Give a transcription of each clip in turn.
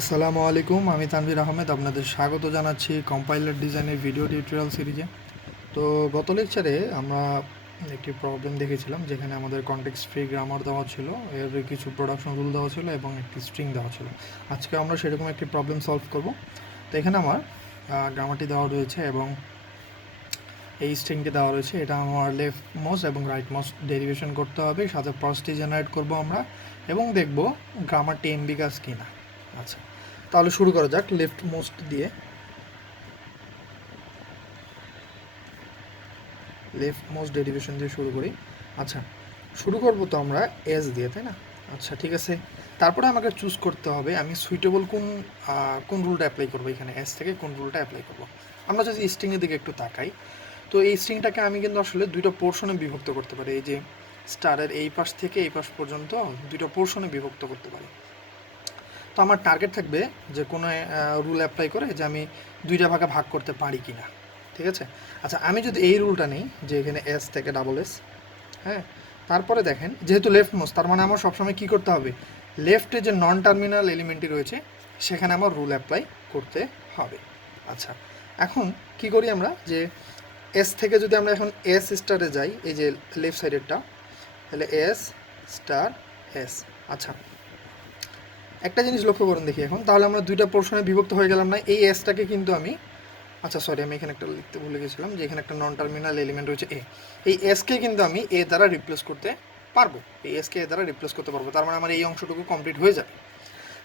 আসসালামু আলাইকুম, আমি তানভীর আহমেদ আপনাদের স্বাগত জানাচ্ছি কম্পাইলার ডিজাইনের ভিডিও টিউটোরিয়াল সিরিজে। তো গত লেকচারে আমরা একটি প্রবলেম দেখেছিলাম যেখানে আমাদের কনটেক্সট ফ্রি গ্রামার দেওয়া ছিল, এর কিছু প্রোডাকশন রুল দেওয়া ছিল এবং একটি স্ট্রিং দেওয়া ছিল। আজকে আমরা সেরকম একটি প্রবলেম সলভ করব। তো এখানে আমার গ্রামারটি দেওয়া রয়েছে এবং এই স্ট্রিংটি দেওয়া রয়েছে। এটা আমার লেফট মোস্ট এবং রাইট মোস্ট ডেরিভেশন করতে হবে, সাথে পার্সটি জেনারেট করব আমরা এবং দেখব গ্রামারটি এমবিগাস কিনা। আচ্ছা, তাহলে শুরু করা যাক লেফট মোস্ট দিয়ে। লেফট মোস্ট ডেরিভেশন দিয়ে শুরু করি। আচ্ছা, শুরু করব তো আমরা এস দিয়ে, তাই না? আচ্ছা, ঠিক আছে। তারপরে আমাকে চুজ করতে হবে আমি সুইটেবল কোন রুলটা অ্যাপ্লাই করবো, এখানে এস থেকে কোন রুলটা অ্যাপ্লাই করবো। আমরা যদি স্ট্রিংয়ের দিকে একটু তাকাই, তো এই স্ট্রিংটাকে আমি কিন্তু আসলে দুইটা পোর্শনে বিভক্ত করতে পারি। এই যে স্টারের এই পাশ থেকে এই পাশ পর্যন্ত দুইটা পোর্শনে বিভক্ত করতে পারি। তো আমার টার্গেট থাকবে যে কোনো রুল অ্যাপ্লাই করে যে আমি দুইটা ভাগে ভাগ করতে পারি কি না, ঠিক আছে? আচ্ছা, আমি যদি এই রুলটা নিই যে এখানে এস থেকে ডাবল এস, হ্যাঁ, তারপরে দেখেন যেহেতু লেফট মোস্ট, তার মানে আমার সবসময় কী করতে হবে, লেফটে যে নন টার্মিনাল এলিমেন্টটি রয়েছে সেখানে আমার রুল অ্যাপ্লাই করতে হবে। আচ্ছা, এখন কি করি আমরা, যে এস থেকে যদি আমরা এখন এস স্টারে যাই, এই যে লেফট সাইডেরটা, তাহলে এস স্টার এস। আচ্ছা, একটা জিনিস লক্ষ্য করুন দেখি এখন, তাহলে আমরা দুইটা পোর্শনে বিভক্ত হয়ে গেলাম না? এই এসটাকে কিন্তু আমি, আচ্ছা সরি, আমি এখানে একটা লিখতে ভুলে গেছিলাম যে এখানে একটা নন টার্মিনাল এলিমেন্ট রয়েছে এ। এই এসকে কিন্তু আমি এ দ্বারা রিপ্লেস করতে পারবো, এই এসকে এ দ্বারা রিপ্লেস করতে পারবো। তার মানে আমার এই অংশটুকু কমপ্লিট হয়ে যাবে।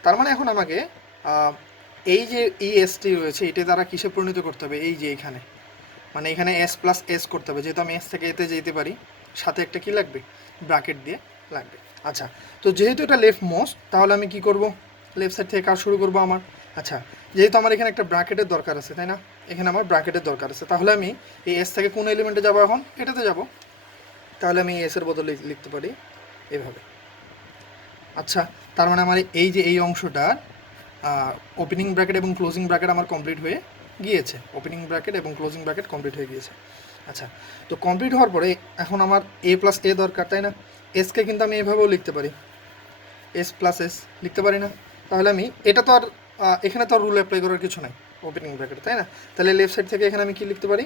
তার মানে এখন আমাকে এই যে এই এসটি রয়েছে এটি দ্বারা কিসে পরিণত করতে হবে, এই যে এখানে, মানে এখানে এস প্লাস এস করতে হবে। যেহেতু আমি এস থেকে এতে যেতে পারি, সাথে একটা কি লাগবে, ব্র্যাকেট দিয়ে লাগবে। আচ্ছা, তো যেহেতু এটা লেফট মোস্ট, তাহলে আমি কি করব, লেফট সাইড থেকে কাজ শুরু করব আমার। আচ্ছা, যেহেতু আমার এখানে একটা ব্র্যাকেটের দরকার আছে, তাই না? এখানে আমার ব্র্যাকেটের দরকার আছে, তাহলে আমি এই এস থেকে কোন এলিমেন্টে যাবো, এখন এটাতে যাব। তাহলে আমি এস এর বদলে লিখতে পারি এভাবে। আচ্ছা, তার মানে আমার এই যে এই অংশটার ওপেনিং ব্র্যাকেট এবং ক্লোজিং ব্র্যাকেট আমার কমপ্লিট হয়ে গিয়েছে, ওপেনিং ব্র্যাকেট এবং ক্লোজিং ব্র্যাকেট কমপ্লিট হয়ে গিয়েছে। আচ্ছা, তো কমপ্লিট হওয়ার পরে এখন আমার এ প্লাস এ দরকার, তাই না? এসকে কিন্তু আমি এভাবেও লিখতে পারি, এস প্লাস এস লিখতে পারি না? তাহলে আমি এটা তো আর এখানে তো আর রুল অ্যাপ্লাই করার কিছু নাই ওপেনিং ব্র্যাকেট, তাই না? তাহলে লেফট সাইড থেকে এখানে আমি কি লিখতে পারি,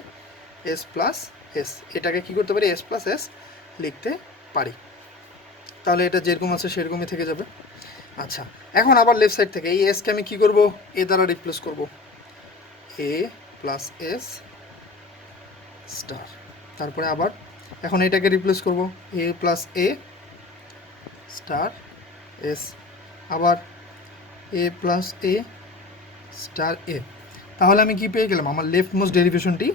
এস প্লাস এস। এটাকে কি করতে পারি, এস প্লাস এস লিখতে পারি। তাহলে এটা যেরকম আছে সেরকমই থেকে যাবে। আচ্ছা, এখন আবার লেফট সাইড থেকে এই এসকে আমি কি করব, এ দ্বারা রিপ্লেস করব, এ প্লাস এস স্টার। তারপরে আবার এখন এটাকে রিপ্লেস করব, এ প্লাস এ স্টার এস, আবার এ প্লাস এ স্টার এ। তাহলে আমি কি পেয়ে গেলাম, আমার লেফট মোস্ট ডেরিভেশনটি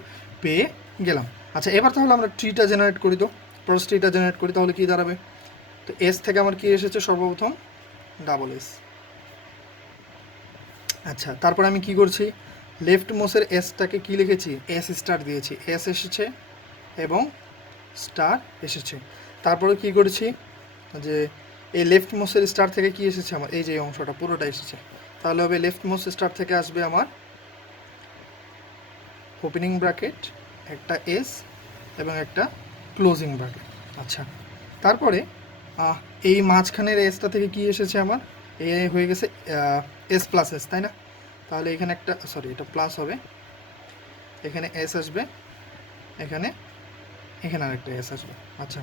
পেয়ে গেলাম। আচ্ছা, এবার তাহলে আমরা ট্রিটা জেনারেট করি, তো ফার্স্ট ট্রিটা জেনারেট করি, তাহলে কি দাঁড়াবে, তো এস থেকে আমার কি এসেছে সর্বপ্রথম, ডাবল এস। আচ্ছা, তারপর আমি কি করছি, লেফট মোসের এসটাকে কি লিখেছি, এস স্টার দিয়েছি, এস এসেছে এবং স্টার এসেছে। তারপরে কি করেছি, যে এই লেফট মোসের স্টার থেকে কি এসেছে আমার, এই যে অংশটা পুরোটা এসেছে। তাহলে হবে লেফট মোস্ট স্টার থেকে আসবে আমার ওপেনিং ব্র্যাকেট, একটা এস এবং একটা ক্লোজিং ব্র্যাকেট। আচ্ছা, তারপরে এই মাঝখানের এসটা থেকে কি এসেছে আমার, এ হয়ে গেছে এস প্লাস এস, তাই না? তাহলে এখানে একটা, সরি এটা প্লাস হবে, এখানে এস আসবে, এখানে এখানে আরেকটা এস আসবে। আচ্ছা,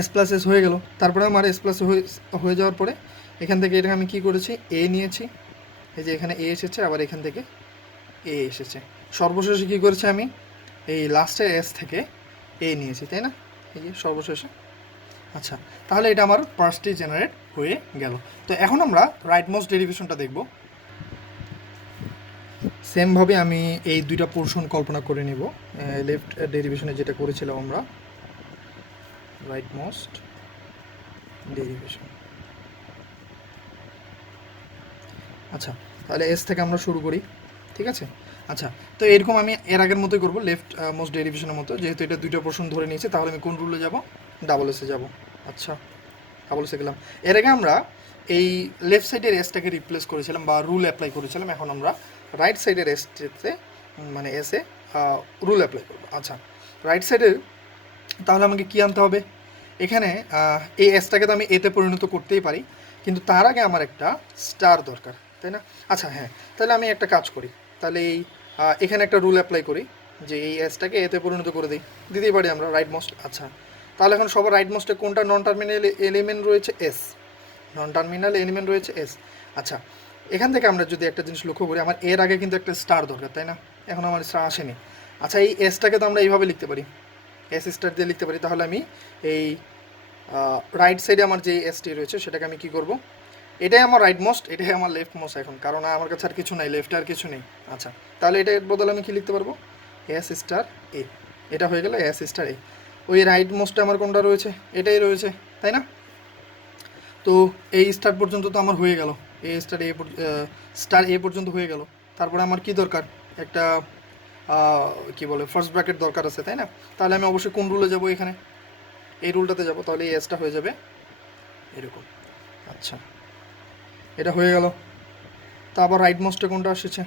এস প্লাস এস হয়ে গেল। তারপরে আমার এস প্লাস হয়ে যাওয়ার পরে এখান থেকে এটা আমি কি করেছি, এ নিয়েছি, এই যে এখানে এ এসেছে, আবার এখান থেকে এ এসেছে। সর্বশেষে কী করেছি আমি, এই লাস্টের এস থেকে এ নিয়েছি, তাই না? এই যে সর্বশেষে। আচ্ছা, তাহলে এটা আমার পার্সটি জেনারেট হয়ে গেল। তো এখন আমরা রাইটমোস্ট ডেরিভেশনটা দেখব। সেমভাবে আমি এই দুইটা পোর্শন কল্পনা করে নিব, লেফট ডেরিভেশনে যেটা করেছিলাম আমরা, রাইটমোস্ট ডেরিভেশন। আচ্ছা, তাহলে এস থেকে আমরা শুরু করি, ঠিক আছে? আচ্ছা, তো এরকম আমি এর আগের মতোই করবো, লেফট মোস্ট ডেরিভেশনের মতো। যেহেতু এটা দুইটা পোর্শন ধরে নিয়েছে, তাহলে আমি কোন রুলে যাব, ডাবল এসে যাব। আচ্ছা, ডাবল এসে গেলাম। এর আগে আমরা এই লেফট সাইডের এসটাকে রিপ্লেস করেছিলাম বা রুল অ্যাপ্লাই করেছিলাম, এখন আমরা রাইট সাইডের এসতে মানে এসে রুল অ্যাপ্লাই করবো। আচ্ছা, রাইট সাইডের তাহলে আমাকে কী আনতে হবে, এখানে এই এসটাকে তো আমি এতে পরিণত করতেই পারি, কিন্তু তার আগে আমার একটা স্টার দরকার। তাই না? আচ্ছা হ্যাঁ, তাহলে আমি একটা কাজ করি, তাহলে এই এখানে একটা রুল অ্যাপ্লাই করি যে এই এসটাকে এতে পরিণত করে দিই, দিতেই পারি আমরা রাইটমোস্ট। আচ্ছা তাহলে এখন সবার রাইটমোস্টে কোনটা নন টার্মিনাল এলিমেন্ট রয়েছে? এস, নন টার্মিনাল এলিমেন্ট রয়েছে এস। আচ্ছা এখান থেকে আমরা যদি একটা জিনিস লক্ষ্য করি, আমার এর আগে কিন্তু একটা স্টার দরকার, তাই না? এখন আমার স্টার আসেনি। আচ্ছা এই এসটাকে তো আমরা এইভাবে লিখতে পারি, এস স্টার দিয়ে লিখতে পারি। তাহলে আমি এই রাইট সাইডে আমার যে এসটি রয়েছে সেটাকে আমি কি করব, এটাই আমার রাইটমোস্ট, এটাই আমার লেফটমোস্ট এখন, কারণ আমার কাছে আর কিছু নাই, লেফটে আর কিছু নেই। আচ্ছা তাহলে এটার বদলে আমি কি লিখতে পারবো? এস স্টার এ, এটা হয়ে গেল এস স্টার এ। ওই রাইটমোস্টে আমার কোনটা রয়েছে? এটাই রয়েছে, তাই না? তো এই স্টার পর্যন্ত তো আমার হয়ে গেল, এ স্টার এ স্টার এ পর্যন্ত হয়ে গেল। তারপরে আমার কি দরকার? একটা কি বলে ফার্স্ট ব্র্যাকেট দরকার আছে, তাই না? তাহলে আমি অবশ্যই কোন রুলে যাব? এখানে এই রুলটাতে যাব, তাহলে এই এসটা হয়ে যাবে এরকম। আচ্ছা এটা হয়ে গেল। তা আবার রাইটমোস্টে কোনটা এসেছে?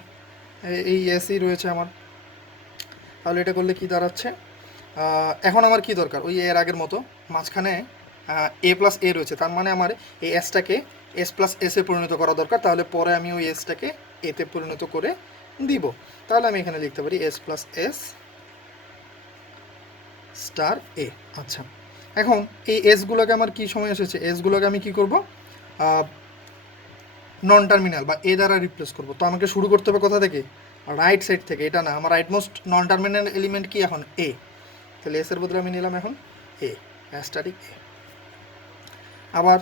এই এসই রয়েছে আমার। তাহলে এটা করলে কি দাঁড়াচ্ছে? এখন আমার কি দরকার? ওই এর আগের মতো মাঝখানে এ প্লাস এ রয়েছে, তার মানে আমার এই এসটাকে এস প্লাস এসে পরিণত করা দরকার। তাহলে পরে আমি ওই এসটাকে এতে পরিণত করে দিব। তাহলে আমি এখানে লিখতে পারি এস প্লাস এস স্টার এ। আচ্ছা এখন এই এসগুলোকে আমার কি সময় এসেছে? এসগুলোকে আমি কি করব? নন টার্মিনাল বা এ দ্বারা রিপ্লেস করব। তো আমাকে শুরু করতে হবে কোথা থেকে? রাইট সাইড থেকে। এটা না, আমার রাইটমোস্ট নন টার্মিনাল এলিমেন্ট কি এখন? এ। তাহলে এসের বদলে আমি নিলাম এখন এ, অ্যাস্টারিক এ। আবার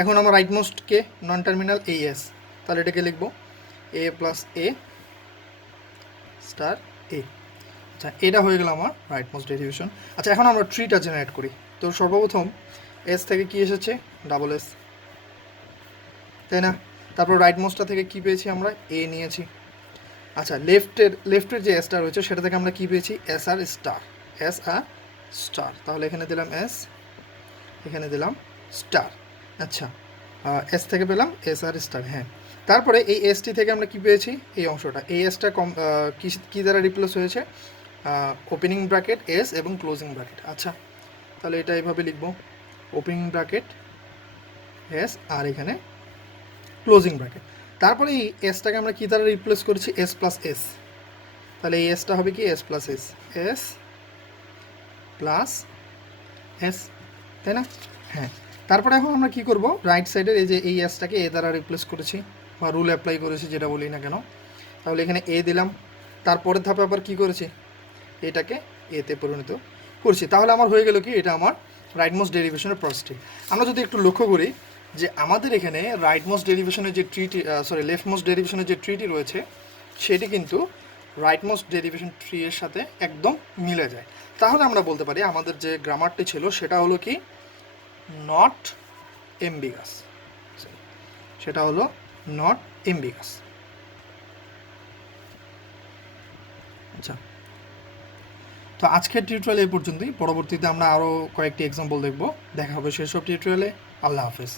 এখন আমার রাইটমোস্ট কে? Non terminal A S. তাহলে এটাকে লিখব এ প্লাস এ স্টার এ। আচ্ছা এটা হয়ে গেল আমার রাইটমোস্ট ডেরিভেশন। আচ্ছা এখন আমরা ট্রিটা জেনারেট করি। তো সর্বপ্রথম এস থেকে কি এসেছে? ডাবল এস, তাই না? তারপর রাইটমোস্টটা থেকে কি পেয়েছি আমরা? এ নিয়েছি। আচ্ছা লেফটের যে এসটা রয়েছে সেটা থেকে আমরা কি পেয়েছি? এস আর স্টার, এস আর স্টার। তাহলে এখানে দিলাম এস, এখানে দিলাম স্টার। আচ্ছা এস থেকে পেলাম এস আর স্টার, হ্যাঁ। তারপরে এই এসটি থেকে আমরা কি পেয়েছি? এই অংশটা, এই এসটা কী দ্বারা রিপ্লেস হয়েছে? ওপেনিং ব্র্যাকেট এস এবং ক্লোজিং ব্র্যাকেট। আচ্ছা তাহলে এটা এইভাবে লিখব, ওপেনিং ব্র্যাকেট এস আর এখানে ক্লোজিং ব্র্যাকেট। তারপরে এই এসটাকে আমরা কী দ্বারা রিপ্লেস করেছি? S plus S. তাহলে এই এসটা হবে কি? S plus S, S plus S, তাই না? হ্যাঁ। তারপরে এখন আমরা কি করব? রাইট সাইডের এই যে এই এসটাকে এ দ্বারা রিপ্লেস করেছি বা রুল অ্যাপ্লাই করেছি, যেটা বলি না কেন। তাহলে এখানে এ দিলাম, তারপরের ধাপে আবার কি করেছি? এটাকে এতে পরিণত করছি। তাহলে আমার হয়ে গেল কি? এটা আমার রাইটমোস্ট ডেরিভেশনের প্রসেসটি। আমরা যদি একটু লক্ষ্য করি যে আমাদের এখানে রাইটমোস্ট ডেরিভেশনের যে ট্রিটি, লেফটমোস্ট ডেরিভেশনের যে ট্রিটি রয়েছে সেটি কিন্তু রাইটমোস্ট ডেরিভেশন ট্রি এর সাথে একদম মিলে যায়। তাহলে আমরা বলতে পারি আমাদের যে গ্রামারটি ছিল সেটা হলো কি? নট এম্বিগাস, সেটা হলো নট এম্বিগাস। আচ্ছা তো আজকের টিউটোরিয়াল এই পর্যন্তই। পরবর্তীতে আমরা আরও কয়েকটি এক্সাম্পল দেখব। দেখা হবে সেসব টিউটোরিয়ালে। আল্লাহ হাফেজ।